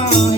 Oh.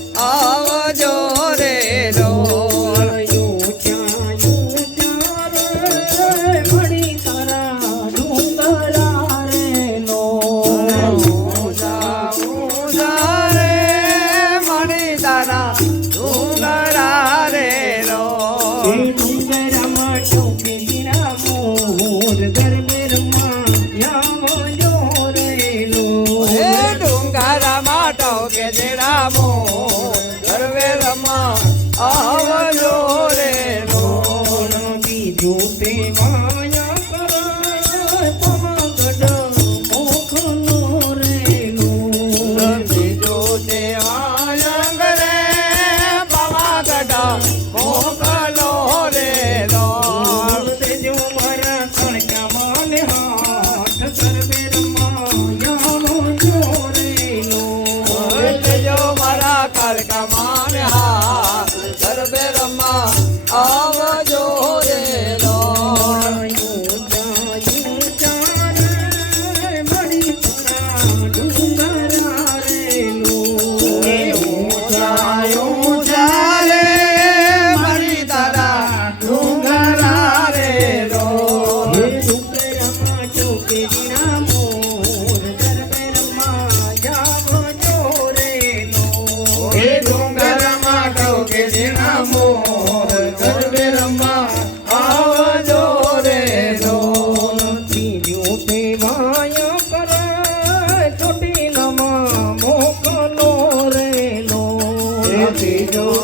哦。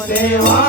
ಸೇವಾ